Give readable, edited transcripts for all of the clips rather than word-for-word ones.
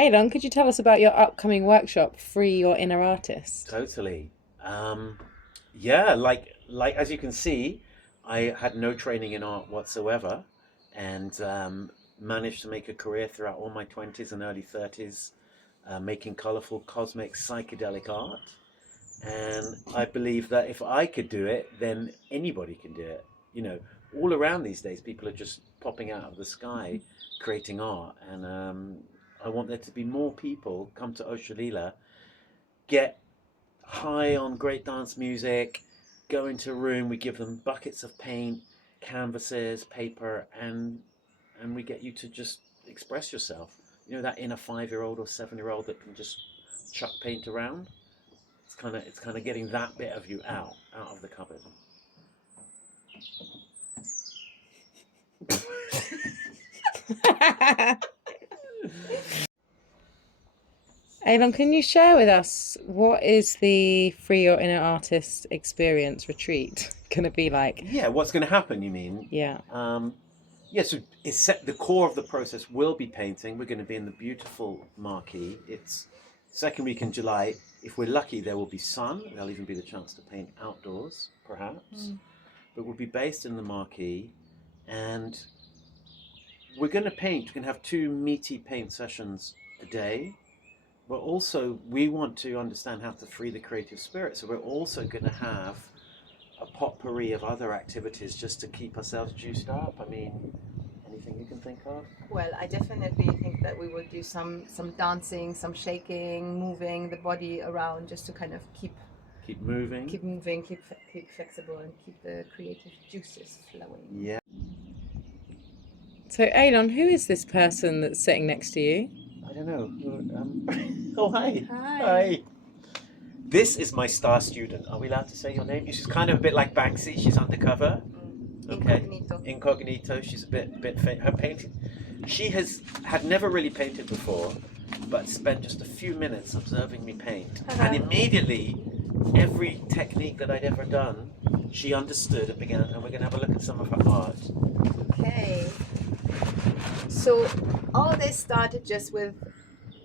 Ailon, could you tell us about your upcoming workshop, Free Your Inner Artist? Totally. Yeah, like as you can see, I had no training in art whatsoever, and managed to make a career throughout all my 20s and early 30s, making colorful, cosmic, psychedelic art. And I believe that if I could do it, then anybody can do it. You know, all around these days, people are just popping out of the sky creating art, and I want there to be more people come to Oshalila, get high on great dance music, go into a room, we give them buckets of paint, canvases, paper, and we get you to just express yourself. You know, that inner 5-year-old or 7-year-old that can just chuck paint around. It's kind of getting that bit of you out of the cupboard. Ailon, can you share with us what is the Free Your Inner Artist experience retreat going to be like? Yeah, what's going to happen? You mean? Yeah. Yeah, so it's set, the core of the process will be painting. We're going to be in the beautiful marquee. It's second week in July. If we're lucky, there will be sun. There'll even be the chance to paint outdoors, perhaps. But we'll be based in the marquee, and we're going to paint. We're going to have 2 meaty paint sessions a day. But also, we want to understand how to free the creative spirit. So we're also going to have a potpourri of other activities just to keep ourselves juiced up. I mean, anything you can think of? Well, I definitely think that we will do some dancing, some shaking, moving the body around, just to kind of keep Moving. moving, keep flexible, and keep the creative juices flowing. Yeah. So, Ailon, who is this person that's sitting next to you? I don't know. Oh, hi. Hi. This is my star student. Are we allowed to say your name? She's kind of a bit like Banksy. She's undercover. Okay. Incognito. Incognito. She's a bit her painting. She had never really painted before, but spent just a few minutes observing me paint, and immediately, every technique that I'd ever done, she understood and began. And we're going to have a look at some of her art. Okay. So all this started just with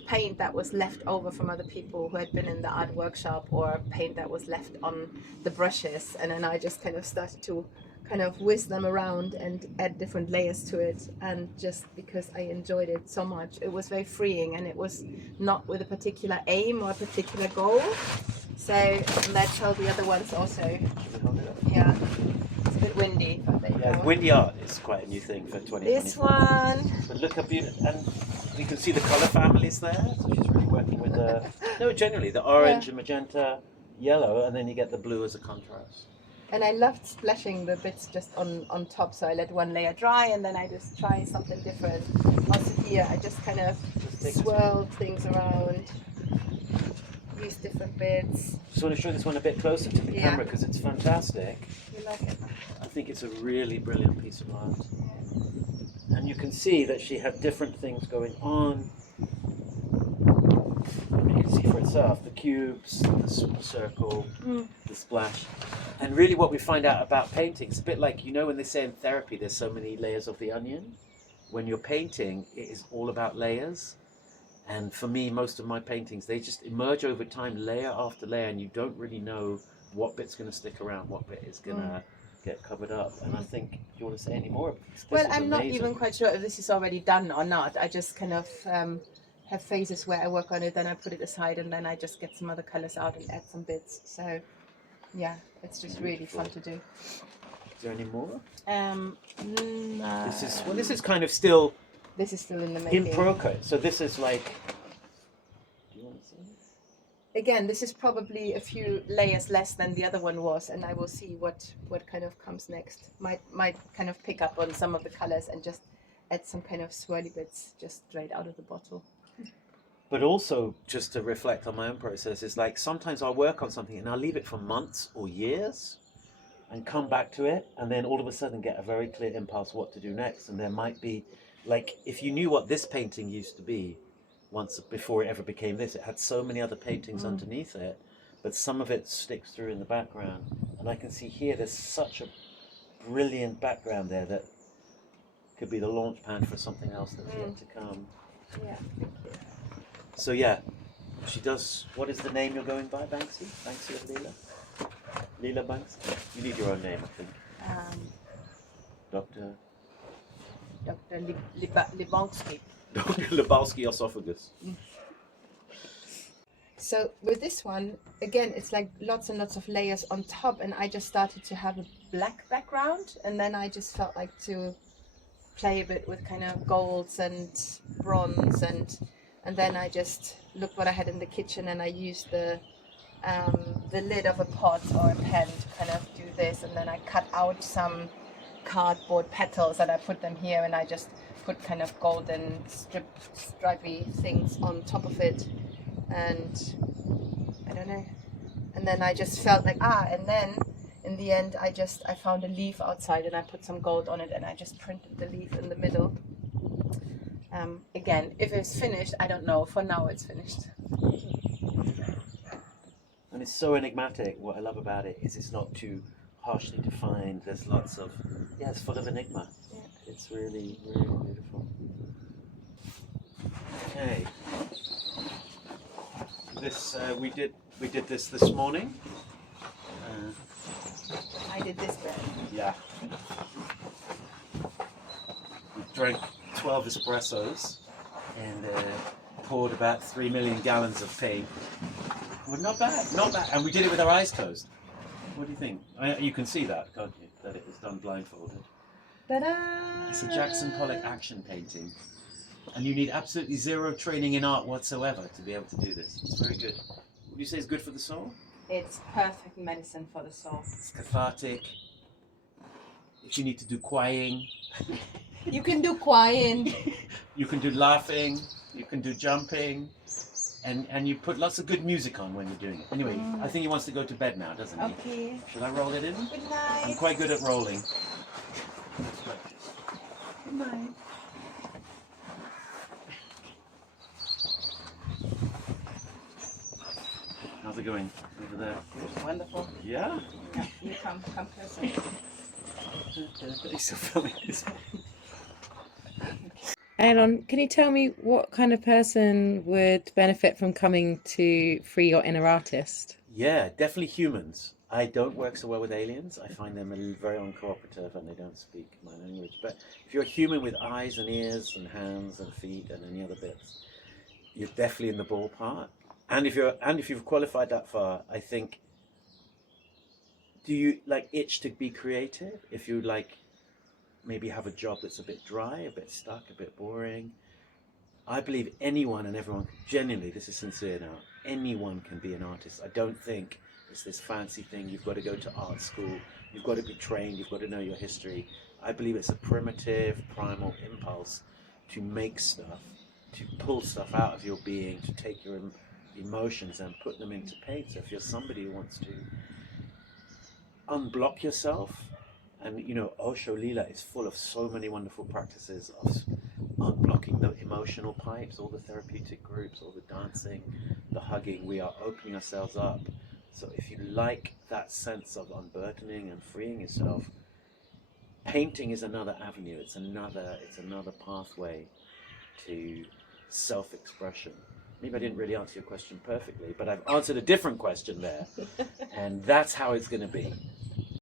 paint that was left over from other people who had been in the art workshop, or paint that was left on the brushes, and then I just kind of started to kind of whisk them around and add different layers to it. And just because I enjoyed it so much, it was very freeing, and it was not with a particular aim or a particular goal. So let's tell the other ones also. Should we hold it up? Yeah, it's a bit windy, but there you Yeah, go. windy art is quite a new thing for 2020. This one. But look how beautiful, and you can see the colour families there. So she's really working with no, generally the orange and magenta, yellow, and then you get the blue as a contrast. And I loved splashing the bits just on top, so I let one layer dry and then I just try something different. Also here, I just kind of swirled things around, use different bits. Just want to show this one a bit closer to the camera because it's fantastic. You like it? I think it's a really brilliant piece of art. And you can see that she had different things going on. You can see for itself the cubes, the circle, the splash. And really what we find out about painting, it's a bit like, you know, when they say in therapy there's so many layers of the onion. When you're painting, it is all about layers. And for me, most of my paintings, they just emerge over time, layer after layer, and you don't really know what bit's going to stick around, what bit is going to get covered up. And I think, do you want to say any more? Well, I'm not even quite sure if this is already done or not. I just kind of have phases where I work on it, then I put it aside, and then I just get some other colors out and add some bits. So yeah, it's just really fun to do. Is there any more? No. This is kind of still This is still in the making. in process. So this is like, do you want to see? Again, this is probably a few layers less than the other one was, and I will see what kind of comes next. Might kind of pick up on some of the colors and just add some kind of swirly bits just straight out of the bottle. But also, just to reflect on my own process, is like sometimes I'll work on something and I'll leave it for months or years and come back to it, and then all of a sudden get a very clear impulse what to do next. And there might be, like, if you knew what this painting used to be once before it ever became this, it had so many other paintings underneath it, but some of it sticks through in the background. And I can see here there's such a brilliant background there that could be the launch pad for something else that's yet to come. Yeah, thank you. So yeah, she does. What is the name you're going by, Banksy? Banksy or Leela? Leela Banksy. You need your own name, I think. Doctor. Dr. Libonsky. Dr. Lebowski esophagus. So with this one, again, it's like lots and lots of layers on top, and I just started to have a black background, and then I just felt like to play a bit with kind of golds and bronze, and then I just looked what I had in the kitchen, and I used the lid of a pot or a pen to kind of do this, and then I cut out some cardboard petals and I put them here, and I just put kind of golden stripy things on top of it, and I don't know, and then I just felt like and then in the end I found a leaf outside and I put some gold on it, and I just printed the leaf in the middle. Again, if it's finished, I don't know. For now it's finished. And it's so enigmatic. What I love about it is it's not too harshly defined. There's lots of, it's full of enigma. Yeah. It's really, really beautiful. Okay. This we did this morning. I did this bit. Yeah. We drank 12 espressos and poured about 3 million gallons of paint. Well, not bad, not bad. And we did it with our eyes closed. What do you think? You can see that, can't you? That it was done blindfolded. Ta-da! It's a Jackson Pollock action painting. And you need absolutely zero training in art whatsoever to be able to do this. It's very good. Would you say it's good for the soul? It's perfect medicine for the soul. It's cathartic. If you need to do crying. You can do crying. You can do laughing. You can do jumping. And you put lots of good music on when you're doing it. Anyway, I think he wants to go to bed now, doesn't he? Okay. Should I roll it in? Good night. I'm quite good at rolling. Good night. How's it going over there? Wonderful. Yeah? Yeah, you come closer. He's still filming this. Ailon, can you tell me what kind of person would benefit from coming to Free Your Inner Artist? Yeah, definitely humans. I don't work so well with aliens. I find them very uncooperative and they don't speak my language. But if you're a human with eyes and ears and hands and feet and any other bits, you're definitely in the ballpark. And if you've qualified that far, I think, do you like itch to be creative? If you like maybe have a job that's a bit dry, a bit stuck, a bit boring, I believe anyone and everyone, genuinely, this is sincere now, anyone can be an artist. I don't think it's this fancy thing, you've got to go to art school, you've got to be trained, you've got to know your history. I believe it's a primitive, primal impulse to make stuff, to pull stuff out of your being, to take your emotions and put them into paint. So if you're somebody who wants to unblock yourself, and you know, Osho Lila is full of so many wonderful practices of unblocking the emotional pipes, all the therapeutic groups, all the dancing, the hugging. We are opening ourselves up. So if you like that sense of unburdening and freeing yourself, painting is another avenue. It's another pathway to self-expression. Maybe I didn't really answer your question perfectly, but I've answered a different question there, and that's how it's going to be.